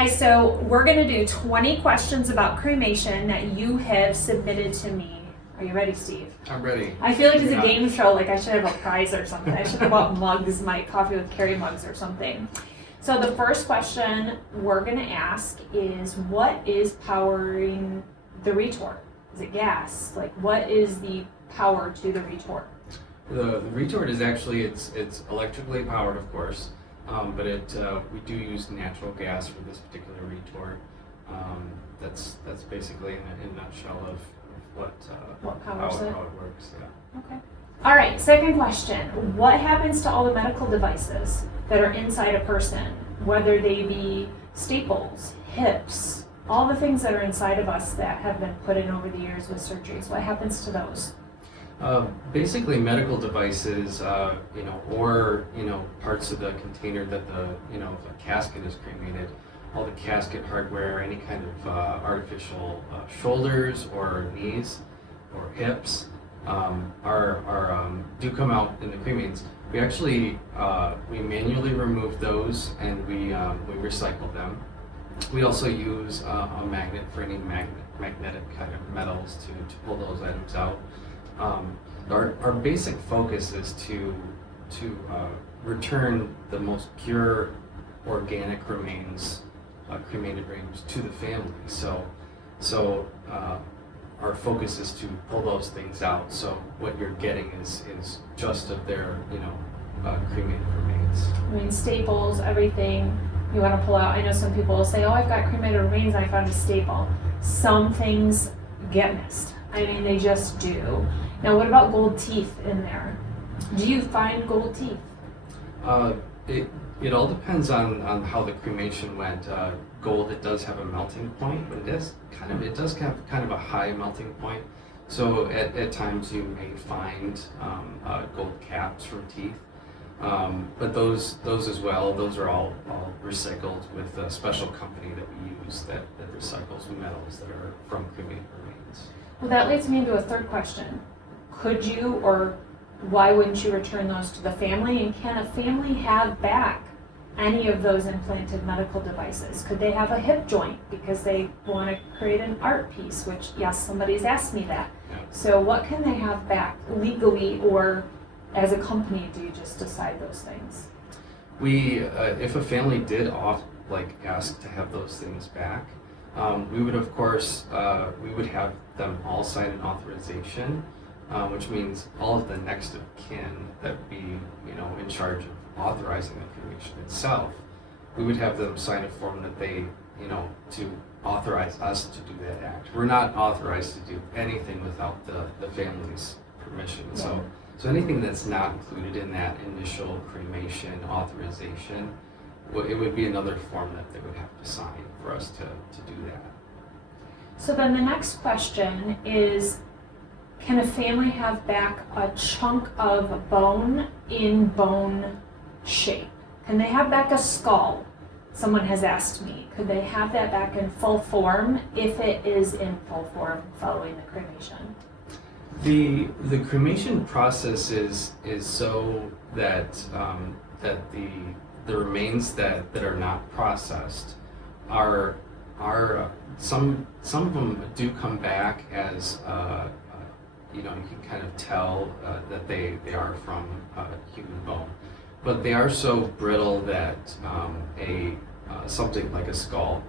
guys, so we're going to do 20 questions about cremation that you have submitted to me. Are you ready, Steve? I'm ready. I feel like it's a game show, like I should have a prize or something. I should have bought mugs, my Coffee with Kari mugs or something. So the first question we're going to ask is, what is powering the retort? Is it gas? Like, what is the power to the retort? The retort is actually, it's electrically powered, of course, but we do use natural gas for this particular retort. That's basically in a nutshell of what powers how it works. Yeah. Okay. All right, second question. What happens to all the medical devices that are inside a person, whether they be staples, hips, all the things that are inside of us that have been put in over the years with surgeries? What happens to those? Basically, medical devices, or parts of the container that the casket is cremated. All the casket hardware, any kind of artificial shoulders or knees or hips do come out in the cremains. We actually we manually remove those and we recycle them. We also use a magnet for any magnetic kind of metals to pull those items out. Our basic focus is to return the most pure organic remains, cremated remains, to the family. So our focus is to pull those things out. So what you're getting is just of their cremated remains. I mean, staples, everything you want to pull out. I know some people will say, "Oh, I've got cremated remains and I found a staple." Some things get missed. I mean, they just do. Now, what about gold teeth in there? Do you find gold teeth? It all depends on how the cremation went. Gold, it does have a melting point, but it does have kind of a high melting point. So at times you may find gold caps from teeth, but those as well. Those are all recycled with a special company that we use that recycles metals that are from cremated remains. Well, that leads me into a third question. Could you, or why wouldn't you return those to the family? And can a family have back any of those implanted medical devices? Could they have a hip joint because they want to create an art piece, which, yes, somebody's asked me that. Yeah. So what can they have back legally, or as a company, do you just decide those things? We, if a family did ask to have those things back, we would, of course, we would have them all sign an authorization, which means all of the next of kin that would be, in charge of authorizing the cremation itself, we would have them sign a form that they, to authorize us to do that act. We're not authorized to do anything without the family's permission. Yeah. So anything that's not included in that initial cremation authorization, it would be another form that they would have to sign for us to do that. So then the next question is, can a family have back a chunk of bone in bone shape? Can they have back a skull? Someone has asked me, could they have that back in full form if it is in full form following the cremation? The cremation process is so that the remains that are not processed are some of them do come back as you can kind of tell that they are from human bone, but they are so brittle that something like a skull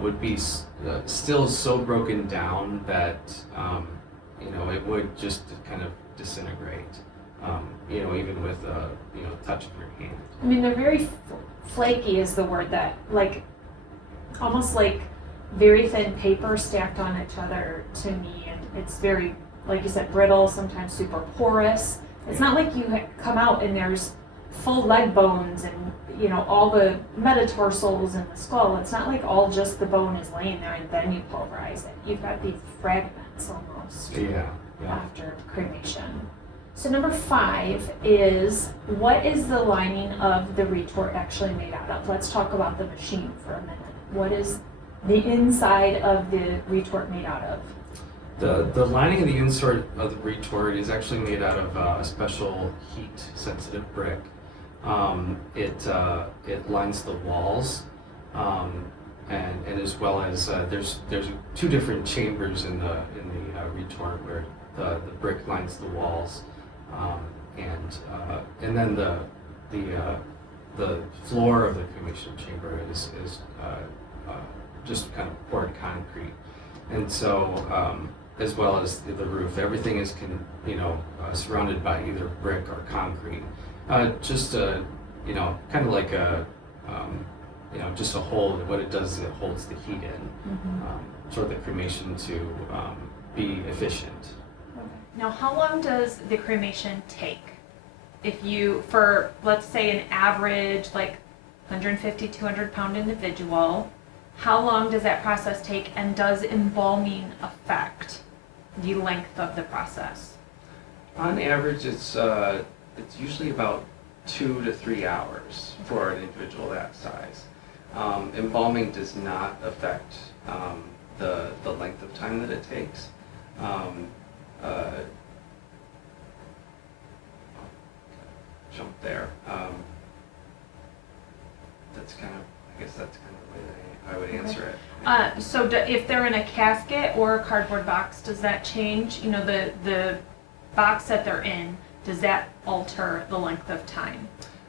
would be still so broken down that it would just kind of disintegrate, even with a touch of your hand. I mean, they're very flaky is the word, that almost like very thin paper stacked on each other to me, and it's very, like you said, brittle, sometimes super porous. It's not like you come out and there's full leg bones and all the metatarsals and the skull. It's not like all just the bone is laying there and then you pulverize it. You've got these fragments almost after cremation. So number 5 is, what is the lining of the retort actually made out of? Let's talk about the machine for a minute. What is the inside of the retort made out of? The lining of the insert of the retort is actually made out of a special heat-sensitive brick. It lines the walls, and as well as there's 2 different chambers in the retort where the brick lines the walls, and then the floor of the cremation chamber is just kind of poured concrete, and so as well as the roof, everything is surrounded by either brick or concrete. Just kind of like a just a hole. What it does is it holds the heat in for the cremation to be efficient. Okay. Now, how long does the cremation take? If you, for let's say an average like 150, 200 pound individual, how long does that process take, and does embalming affect the length of the process? On average, it's usually about 2 to 3 hours for an individual that size. Embalming does not affect the length of time that it takes. Jump there. That's kind of, I guess that's kind of the way that I would answer it. So if they're in a casket or a cardboard box, does that change? The box that they're in, does that alter the length of time?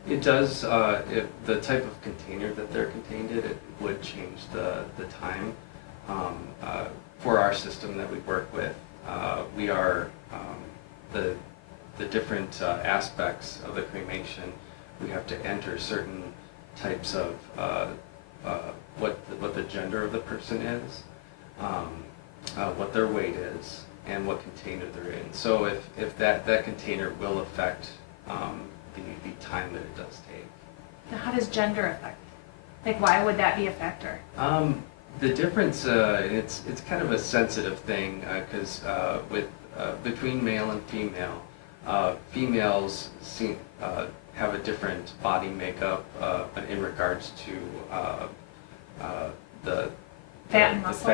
It does. If the type of container that they're contained in, it would change the time. For our system that we work with, we are the different aspects of the cremation. We have to enter certain types of what the gender of the person is, what their weight is, and what container they're in. So if that container will affect the time that it does take. Now, how does gender affect? Like, why would that be a factor? The difference, it's kind of a sensitive thing because between male and female, females have a different body makeup in regards to the fat and muscle.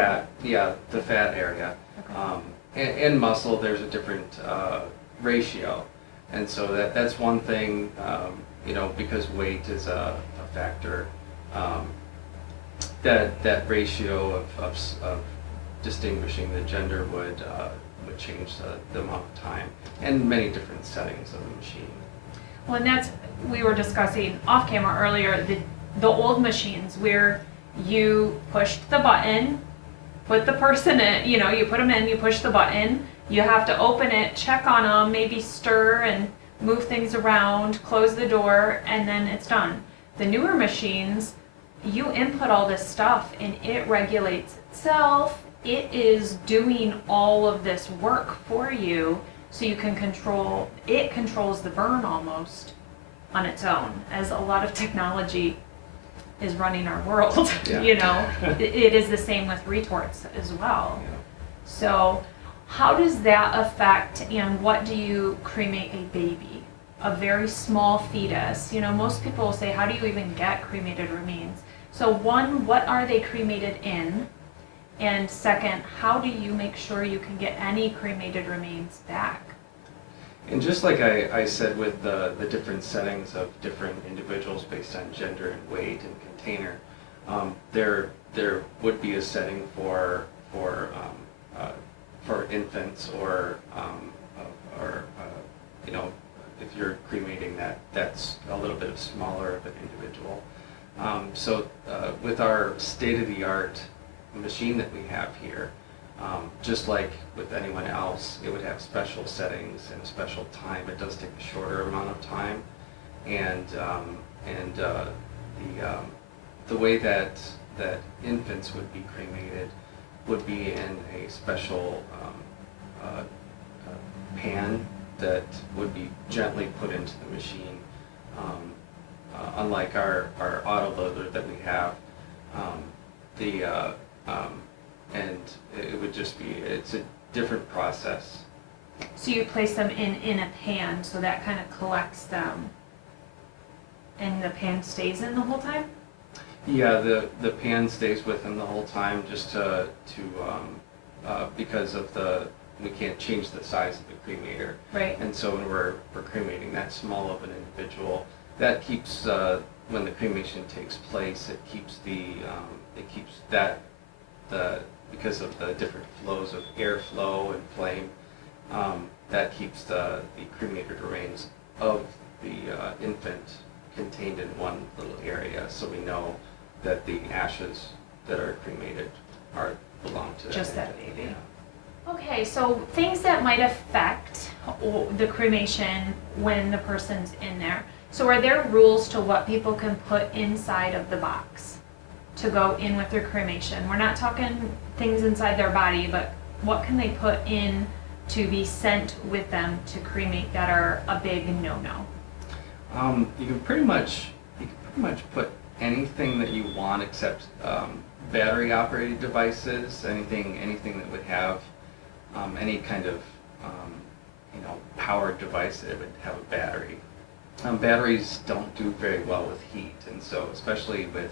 The fat area. Okay. And muscle, there's a different ratio, and so that's one thing. Because weight is a factor. That ratio of distinguishing the gender would change the amount of time and many different settings of the machine. Well, and we were discussing off camera earlier, the old machines where you pushed the button, put the person in, you put them in, you push the button, you have to open it, check on them, maybe stir and move things around, close the door, and then it's done. The newer machines, you input all this stuff and it regulates itself. It is doing all of this work for you, so you can it controls the burn almost on its own, as a lot of technology is running our world. Yeah. It is the same with retorts as well. Yeah. So how does that affect, and what do you cremate a baby? A very small fetus. Most people will say, how do you even get cremated remains? So one, what are they cremated in? And second, how do you make sure you can get any cremated remains back? And just like I said with the different settings of different individuals based on gender and weight and container, there would be a setting for infants or if you're cremating that's a little bit smaller of an individual. So with our state-of-the-art machine that we have here, just like with anyone else, it would have special settings and a special time. It does take a shorter amount of time, and the way that infants would be cremated would be in a special pan that would be gently put into the machine. Unlike our autoloader that we have, and it would just be, it's a different process. So you place them in a pan, so that kind of collects them, and the pan stays in the whole time? Yeah, the pan stays with them the whole time, just because of we can't change the size of the cremator. Right. And so when we're cremating that small of an individual, that keeps, when the cremation takes place, it keeps the it keeps because of the different flows of airflow and flame, that keeps the cremated remains of the infant contained in one little area, so we know that the ashes that are cremated belong to Just that infant. baby. Yeah. Okay, so things that might affect the cremation when the person's in there. So are there rules to what people can put inside of the box to go in with their cremation? We're not talking things inside their body, but what can they put in to be sent with them to cremate that are a big no-no? You can pretty much put anything that you want except battery operated devices, anything that would have any kind of powered device that would have a battery. Batteries don't do very well with heat, and so especially with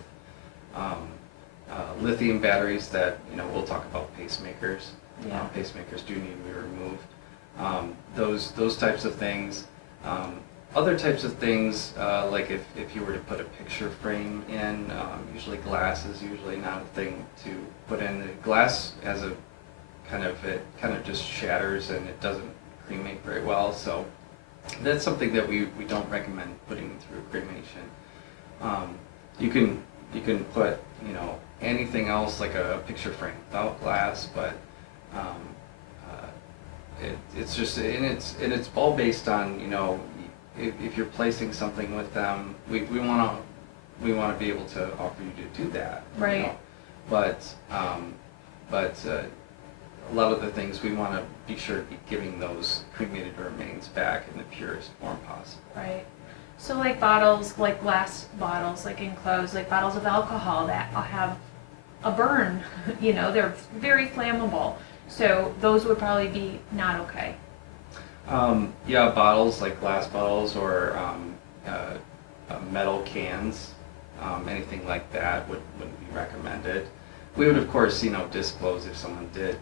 lithium batteries that, we'll talk about pacemakers. Yeah. Pacemakers do need to be removed. Those types of things. Other types of things, like if you were to put a picture frame in, usually glass is usually not a thing to put in. The glass has it kind of just shatters and it doesn't cremate very well. So that's something that we don't recommend putting through cremation. You can put anything else like a picture frame without glass, but it's just and it's all based on if you're placing something with them, we want to be able to offer you to do that. Right. But a lot of the things we want to be sure to be giving those cremated remains back in the purest form possible. Right. So like bottles, like glass bottles, like enclosed, like bottles of alcohol that have a burn, they're very flammable. So those would probably be not okay. Yeah, bottles like glass bottles or metal cans, anything like that wouldn't be recommended. We would of course, disclose if someone did,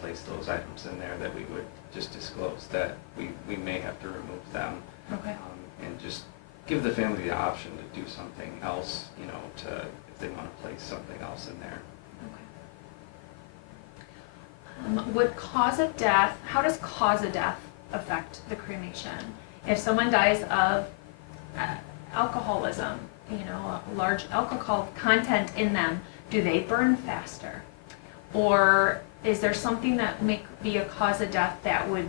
place those items in there, that we would just disclose that we may have to remove them. Okay. And just give the family the option to do something else, if they want to place something else in there. Okay. Would cause of death, how does cause of death affect the cremation? If someone dies of alcoholism, a large alcohol content in them, do they burn faster? Or is there something that may be a cause of death that would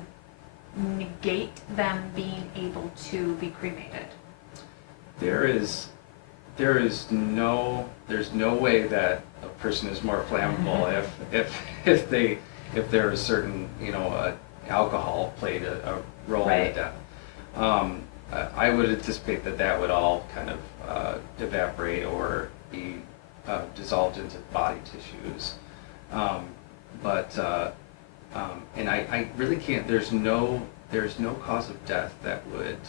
negate them being able to be cremated? There's no way that a person is more flammable if there is certain alcohol played a role in the death. I would anticipate that would all kind of evaporate or be dissolved into body tissues. And I really can't. There's no cause of death that would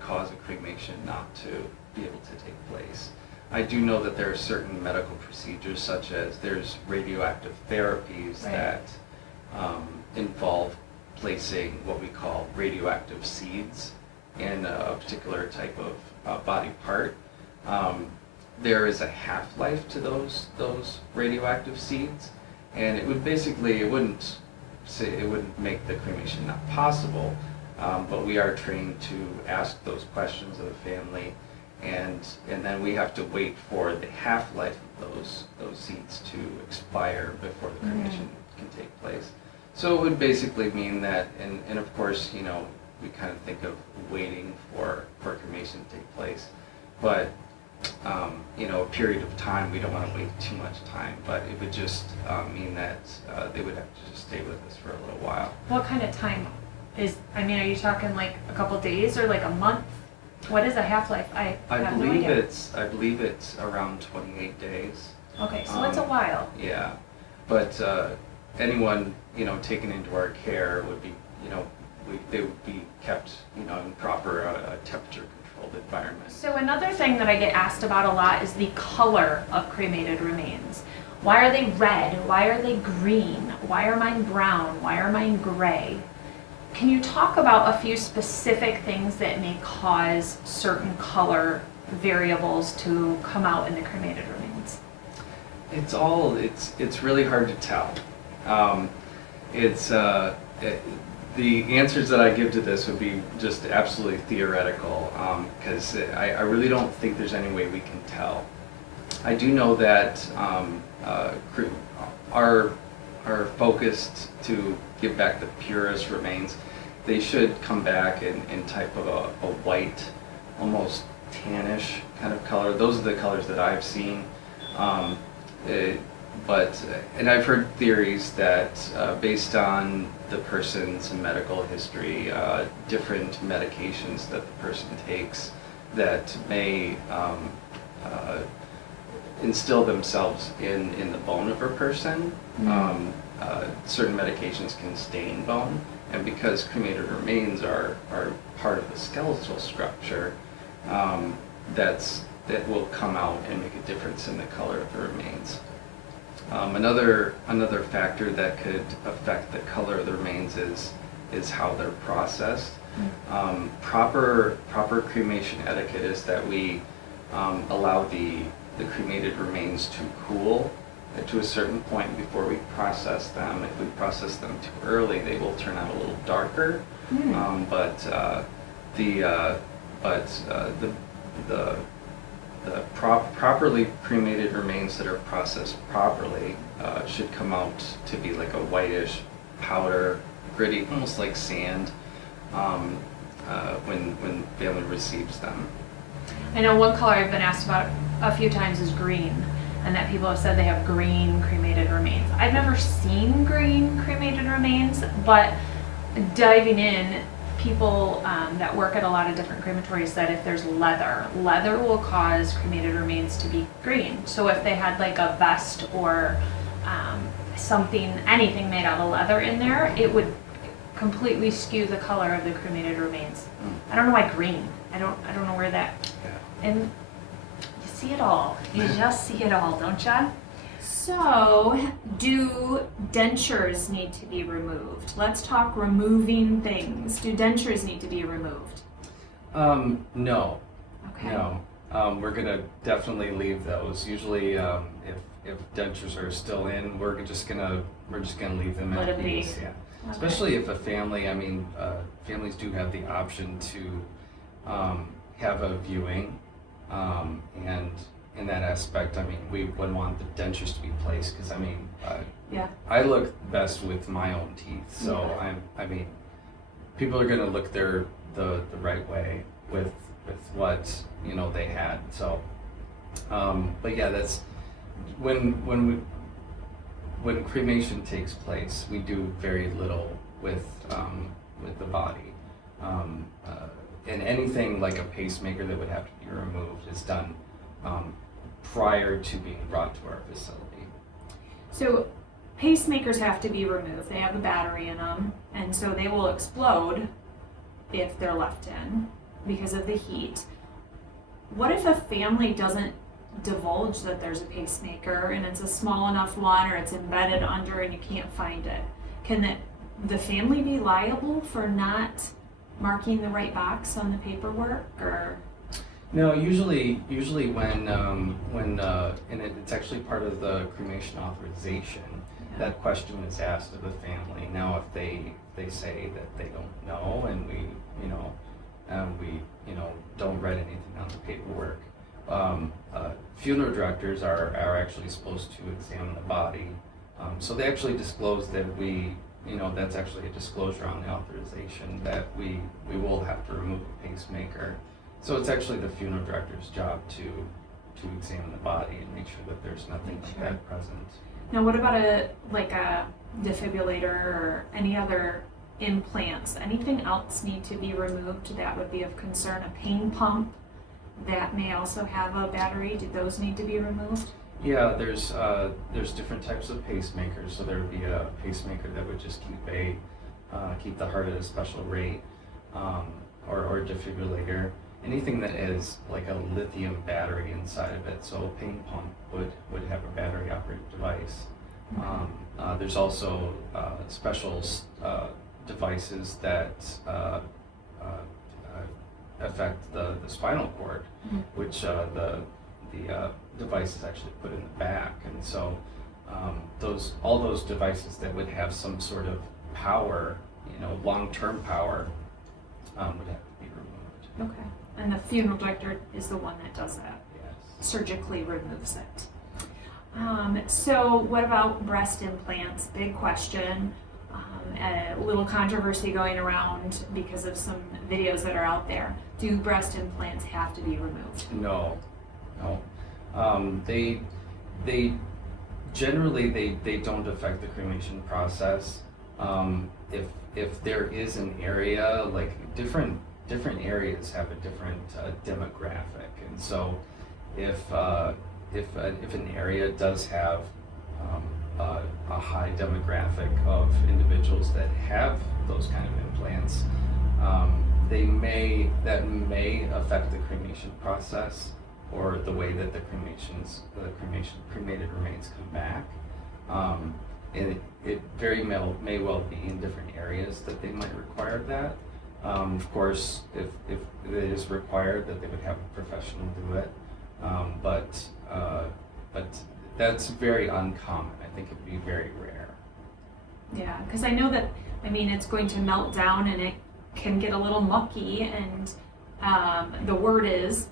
cause a cremation not to be able to take place. I do know that there are certain medical procedures, such as there's radioactive therapies that involve placing what we call radioactive seeds in a particular type of body part. There is a half-life to those radioactive seeds, and it wouldn't make the cremation not possible, but we are trained to ask those questions of the family, and then we have to wait for the half-life of those seeds to expire before the cremation can take place. So it would basically mean that, and of course, we kind of think of waiting for cremation to take place, but a period of time, we don't want to wait too much time, but it would just mean that they would have to just stay with us for a little while. What kind of time are you talking like a couple days or like a month? What is a half-life? I have no idea. I believe it's around 28 days. Okay, so it's a while. Yeah, but anyone taken into our care would be they would be kept in proper temperature-controlled environment. So another thing that I get asked about a lot is the color of cremated remains. Why are they red? Why are they green? Why are mine brown? Why are mine gray? Can you talk about a few specific things that may cause certain color variables to come out in the cremated remains? It's really hard to tell. The answers that I give to this would be just absolutely theoretical, because I really don't think there's any way we can tell. I do know that are focused to give back the purest remains. They should come back in type of a white, almost tannish kind of color. Those are the colors that I've seen. And I've heard theories that based on the person's medical history, different medications that the person takes that may instill themselves in the bone of a person. Certain medications can stain bone, and because cremated remains are part of the skeletal structure, that will come out and make a difference in the color of the remains. Another factor that could affect the color of the remains is how they're processed. Proper cremation etiquette is that we allow the cremated remains to cool to a certain point before we process them. If we process them too early, they will turn out a little darker. The properly cremated remains that are processed properly should come out to be like a whitish powder, gritty, almost like sand, when family receives them. I know one color I've been asked about a few times is green, and that people have said they have green cremated remains. I've never seen green cremated remains, but diving in, people that work at a lot of different crematories said if there's leather will cause cremated remains to be green. So if they had like a vest or anything made out of leather in there, it would completely skew the color of the cremated remains. I don't know why green. I don't know where that. Yeah. And you see it all. You just see it all, don't ya? So, do dentures need to be removed? Let's talk removing things. Do dentures need to be removed? No. Okay. No. We're gonna definitely leave those. Usually, if dentures are still in, we're just gonna leave them Let at it be. peace. Yeah. Okay. Especially if a family, families do have the option to have a viewing, and in that aspect, we would want the dentures to be placed because Yeah. I look best with my own teeth, so Yeah. People are gonna look the right way with what they had. So, but yeah, that's when cremation takes place, we do very little with the body, and anything like a pacemaker that would have to be removed is done prior to being brought to our facility. So pacemakers have to be removed. They have a battery in them, and so they will explode if they're left in because of the heat. What if a family doesn't divulge that there's a pacemaker and it's a small enough one or it's embedded under and you can't find it? Can the family be liable for not marking the right box on the paperwork, or? No, usually when and it's actually part of the cremation authorization. That question is asked of the family. Now, if they say that they don't know, and we don't write anything on the paperwork, funeral directors are actually supposed to examine the body. So they actually disclose that that's actually a disclosure on the authorization that we will have to remove a pacemaker. So it's actually the funeral director's job to examine the body and make sure that there's nothing like that present. Now, what about a defibrillator or any other implants? Anything else need to be removed that would be of concern? A pain pump that may also have a battery, do those need to be removed? Yeah, there's different types of pacemakers. So there would be a pacemaker that would just keep the heart at a special rate, or a defibrillator. Anything that is like a lithium battery inside of it. So a pain pump would have a battery operated device. There's also special devices that affect the spinal cord, which the device is actually put in the back, and so all those devices that would have some sort of power, long-term power, would have to be removed. Okay. And the funeral director is the one that does that, Yes. surgically removes it. So what about breast implants? Big question. A little controversy going around because of some videos that are out there. Do breast implants have to be removed? No. They generally they don't affect the cremation process. If there is an area, like different areas have a different demographic, and so if an area does have a high demographic of individuals that have those kind of implants, that may affect the cremation process or the way that the cremated remains come back. And it very may well be in different areas that they might require that. Of course, if it is required, that they would have a professional do it. But that's very uncommon. I think it'd be very rare. Yeah, because I know that, it's going to melt down and it can get a little mucky, and the word is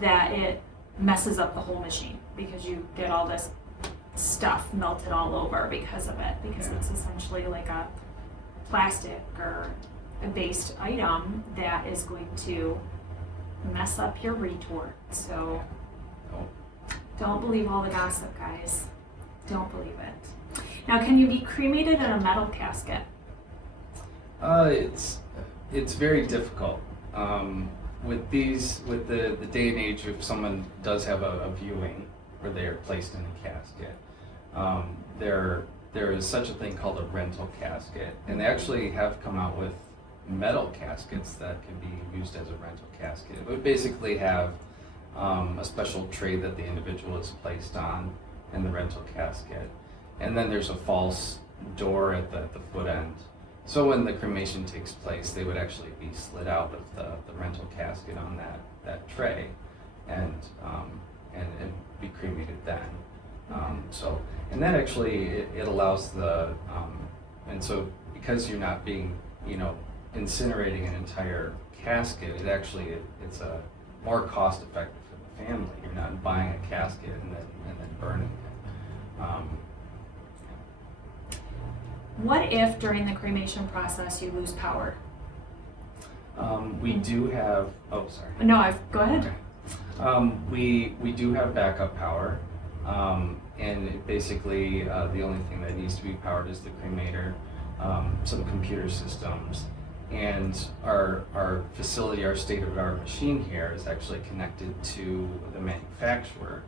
that it messes up the whole machine because you get all this stuff melted all over because of it, because it's essentially like a plastic or a based item that is going to mess up your retort. So don't believe all the gossip, guys. Don't believe it. Now, can you be cremated in a metal casket? It's very difficult. With the day and age, if someone does have a viewing where they are placed in a casket, there is such a thing called a rental casket, and they actually have come out with metal caskets that can be used as a rental casket. It would basically have a special tray that the individual is placed on in the rental casket, and then there's a false door at the foot end. So when the cremation takes place, they would actually be slid out of the rental casket on that tray, and be cremated then. And that actually it allows and so because you're not being incinerating an entire casket, it's a more cost effective for the family. You're not buying a casket and then burning it. What if during the cremation process you lose power? We do have. Oh, sorry. No, go ahead. Okay. We do have backup power, and basically the only thing that needs to be powered is the cremator, some computer systems, and our facility, our state-of-the-art machine here is actually connected to the manufacturer.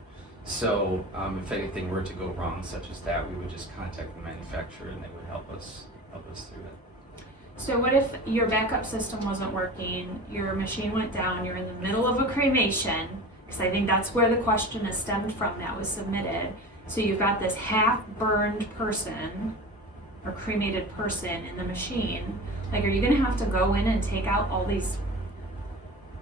So if anything were to go wrong, such as that, we would just contact the manufacturer and they would help us through it. So what if your backup system wasn't working, your machine went down, you're in the middle of a cremation, because I think that's where the question is stemmed from that was submitted. So you've got this half-burned person or cremated person in the machine. Like, are you going to have to go in and take out all these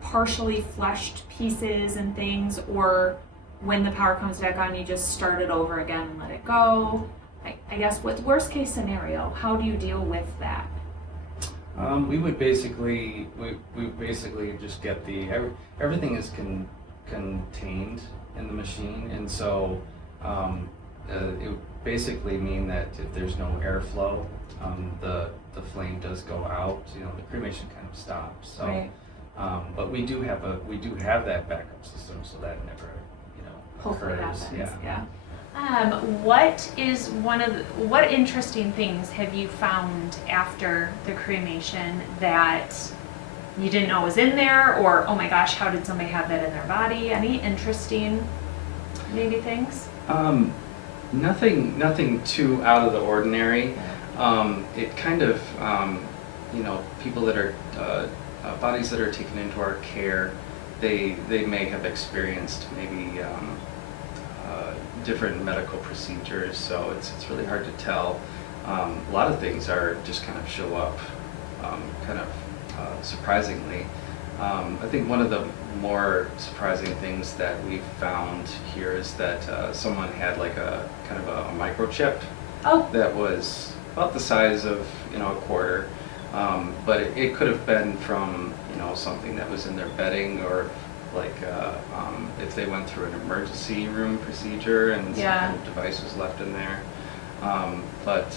partially fleshed pieces and things, or when the power comes back on, you just start it over again and let it go? I guess, what worst case scenario, how do you deal with that? We would basically just get everything is contained in the machine, and so it would basically mean that if there's no airflow, the flame does go out. The cremation kind of stops. So, right. But we do have that backup system, so that never Hopefully occurs. happens. Yeah. What interesting things have you found after the cremation that you didn't know was in there, or oh my gosh, how did somebody have that in their body? Any interesting maybe things? Nothing too out of the ordinary. It kind of people that are bodies that are taken into our care, they may have experienced maybe different medical procedures, so it's really hard to tell. A lot of things are just kind of show up surprisingly. I think one of the more surprising things that we've found here is that someone had like a kind of a microchip Oh, that was about the size of, you know, a quarter. But it could have been from, you know, something that was in their bedding, or like if they went through an emergency room procedure and some Yeah. kind of device was left in there. But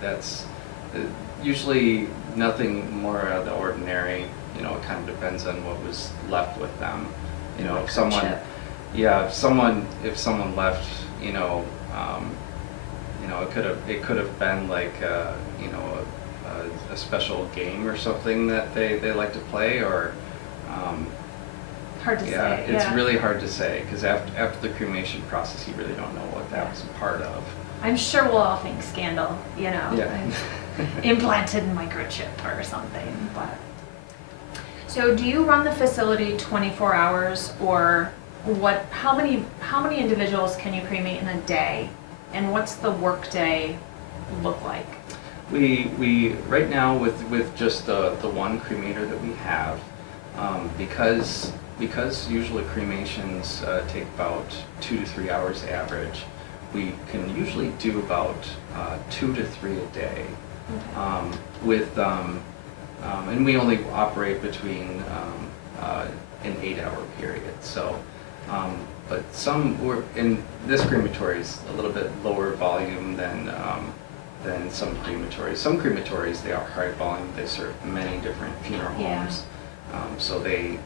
that's usually nothing more out of the ordinary. You know, it kind of depends on what was left with them. You know, if someone, Microchip. yeah, if someone left, you know, it could have been like you know, a special game or something that they like to play, or hard to yeah, say. it's really hard to say, because after the cremation process, you really don't know what that was a part of. I'm sure we'll all think scandal, you know, Yeah. implanted microchip or something, but. So do you run the facility 24 hours, or what, how many individuals can you cremate in a day? And what's the work day look like? We right now with just the one cremator that we have, because usually cremations take about 2 to 3 hours average, we can usually do about 2 to 3 a day. And we only operate between an 8-hour period. So, but this crematory is a little bit lower volume than some crematories. Some crematories, they are high volume. They serve many different funeral Yeah. homes, so they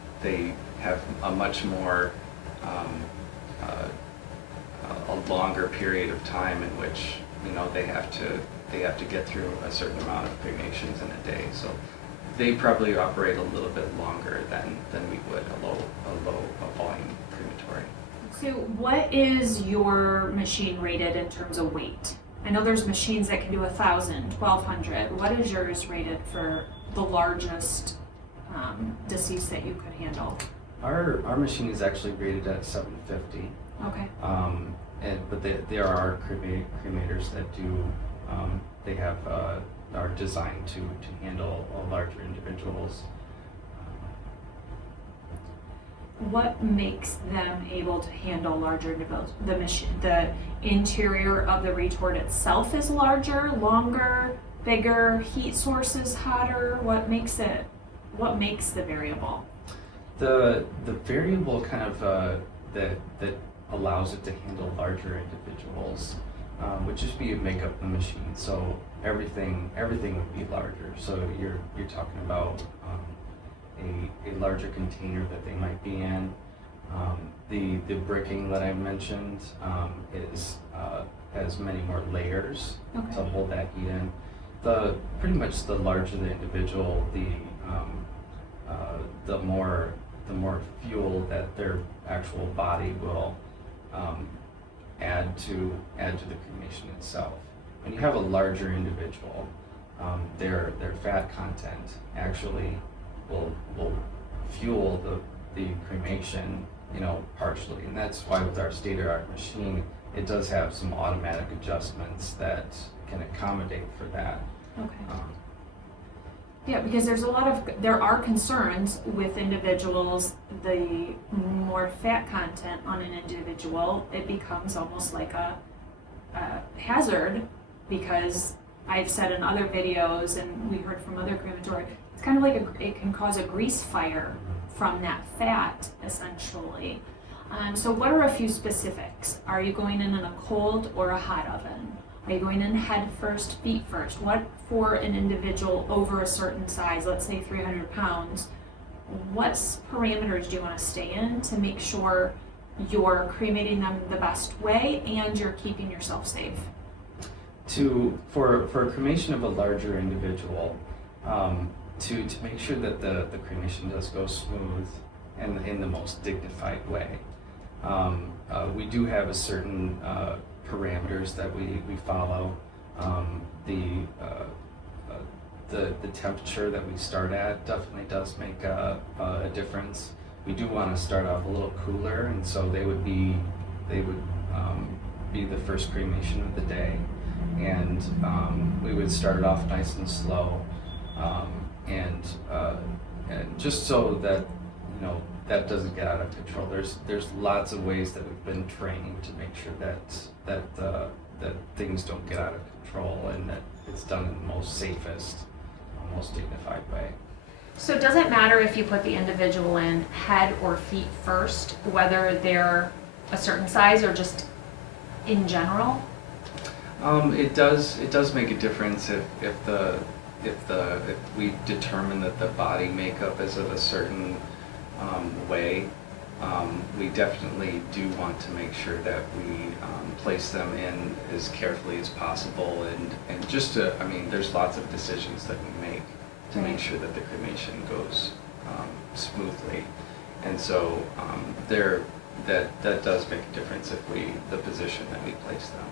have a much more a longer period of time in which, you know, they have to get through a certain amount of cremations in a day. So they probably operate a little bit longer than we would a low volume crematory. So what is your machine rated in terms of weight? I know there's machines that can do 1,000, 1,200. What is yours rated for the largest deceased that you could handle? Our machine is actually rated at 750. Okay. But there are cremators that do, they have, are designed to handle larger individuals. What makes them able to handle larger individuals? The machine, the interior of the retort itself is larger, longer, bigger, heat sources hotter. What makes the variable? The variable kind of that allows it to handle larger individuals would just be to make up the machine. So everything would be larger. So you're talking about a larger container that they might be in. The bricking that I mentioned has many more layers Okay. to hold that heat in. Pretty much the larger the individual, the more fuel that their actual body will add to the cremation itself. When you have a larger individual, their fat content actually will fuel the cremation, you know, partially, and that's why with our state-of-the-art machine, it does have some automatic adjustments that can accommodate for that. Okay. Yeah, because there are concerns with individuals, the more fat content on an individual, it becomes almost like a hazard, because I've said in other videos, and we heard from other crematory, it's kind of like it can cause a grease fire from that fat, essentially. So what are a few specifics? Are you going in a cold or a hot oven? Are you going in head first, feet first? What for an individual over a certain size, let's say 300 pounds, what parameters do you want to stay in to make sure you're cremating them the best way and you're keeping yourself safe? For a cremation of a larger individual, to make sure that the cremation does go smooth and in the most dignified way, we do have a certain parameters that we follow. The temperature that we start at definitely does make a difference. We do want to start off a little cooler, and so they would be the first cremation of the day, and we would start it off nice and slow, and and just so that that doesn't get out of control. There's lots of ways that we've been trained to make sure that things don't get out of control and that it's done in the most safest, most dignified way. So does it matter if you put the individual in head or feet first, whether they're a certain size or just in general? It does make a difference if we determine that the body makeup is of a certain way. We definitely do want to make sure that we place them in as carefully as possible, and just to, there's lots of decisions that we make to make sure that the cremation goes smoothly, and so that does make a difference the position that we place them.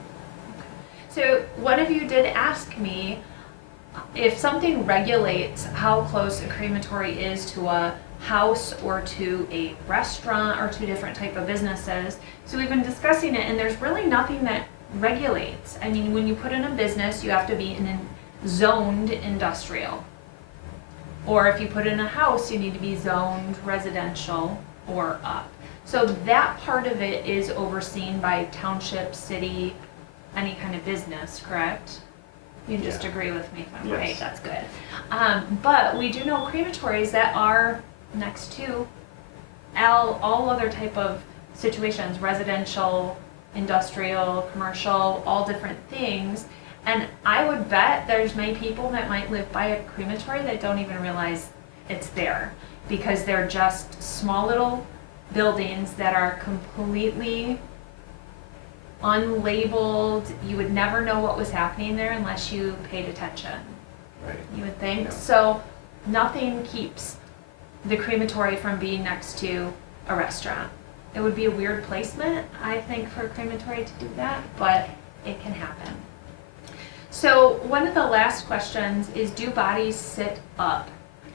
So one of you did ask me if something regulates how close a crematory is to a house or to a restaurant or to different type of businesses. So we've been discussing it, and there's really nothing that regulates. When you put in a business, you have to be in a zoned industrial. Or if you put in a house, you need to be zoned residential or up. So that part of it is overseen by township, city, any kind of business, correct? You can just agree with me if I'm right, that's good. But we do know crematories that are next to all other type of situations, residential, industrial, commercial, all different things. And I would bet there's many people that might live by a crematory that don't even realize it's there, because they're just small little buildings that are completely unlabeled. You would never know what was happening there unless you paid attention. Right. You would think. Yeah. So nothing keeps the crematory from being next to a restaurant. It would be a weird placement, I think, for a crematory to do that, but it can happen. So one of the last questions is, do bodies sit up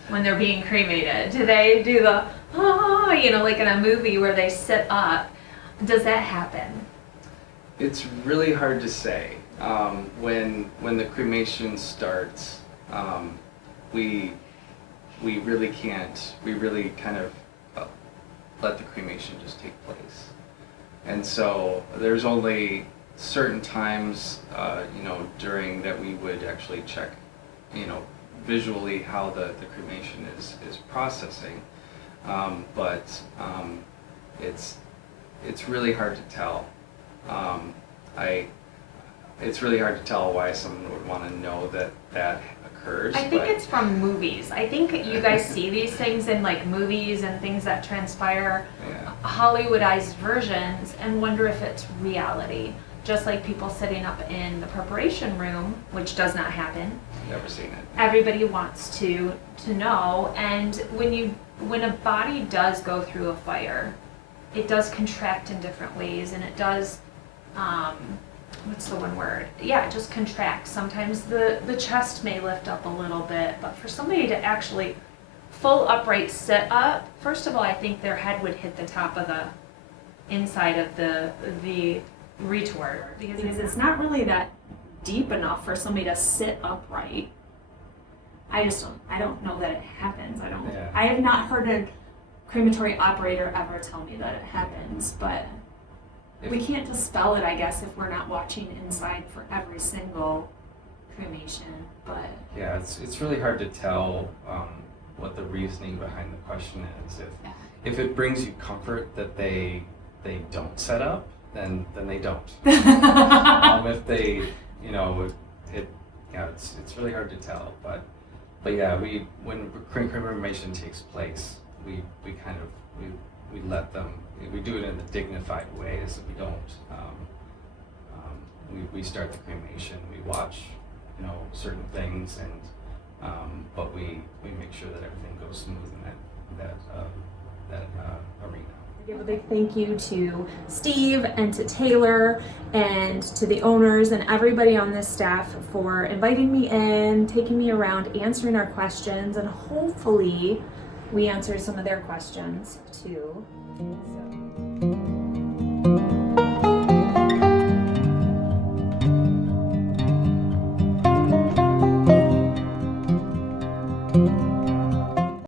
when they're being cremated? Do they do the, like in a movie where they sit up? Does that happen? It's really hard to say. When the cremation starts, we really can't. We really kind of let the cremation just take place, and so there's only certain times, during that we would actually check, visually how the cremation is processing, but it's really hard to tell. It's really hard to tell why someone would want to know that occurs. I think it's from movies. I think you guys see these things in like movies and things that transpire, Hollywoodized versions, and wonder if it's reality. Just like people sitting up in the preparation room, which does not happen. Never seen it. Everybody wants to know, and when a body does go through a fire, it does contract in different ways, and it does, what's the one word? Yeah, it just contracts. Sometimes the chest may lift up a little bit, but for somebody to actually full upright sit up, first of all, I think their head would hit the top of the inside of the retort, because it's not really that deep enough for somebody to sit upright. I don't know that it happens. I have not heard a crematory operator ever tell me that it happens, but we can't dispel it, I guess, if we're not watching inside for every single cremation. But yeah, it's really hard to tell what the reasoning behind the question is. If it brings you comfort that they don't set up, then they don't. If they, it's really hard to tell. But yeah, when cremation takes place, we let them. We do it in a dignified way, so we don't. We start the cremation. We watch, certain things, and but we make sure that everything goes smooth in that arena. Give a big thank you to Steve and to Taylor and to the owners and everybody on this staff for inviting me in, taking me around, answering our questions, and hopefully we answered some of their questions too.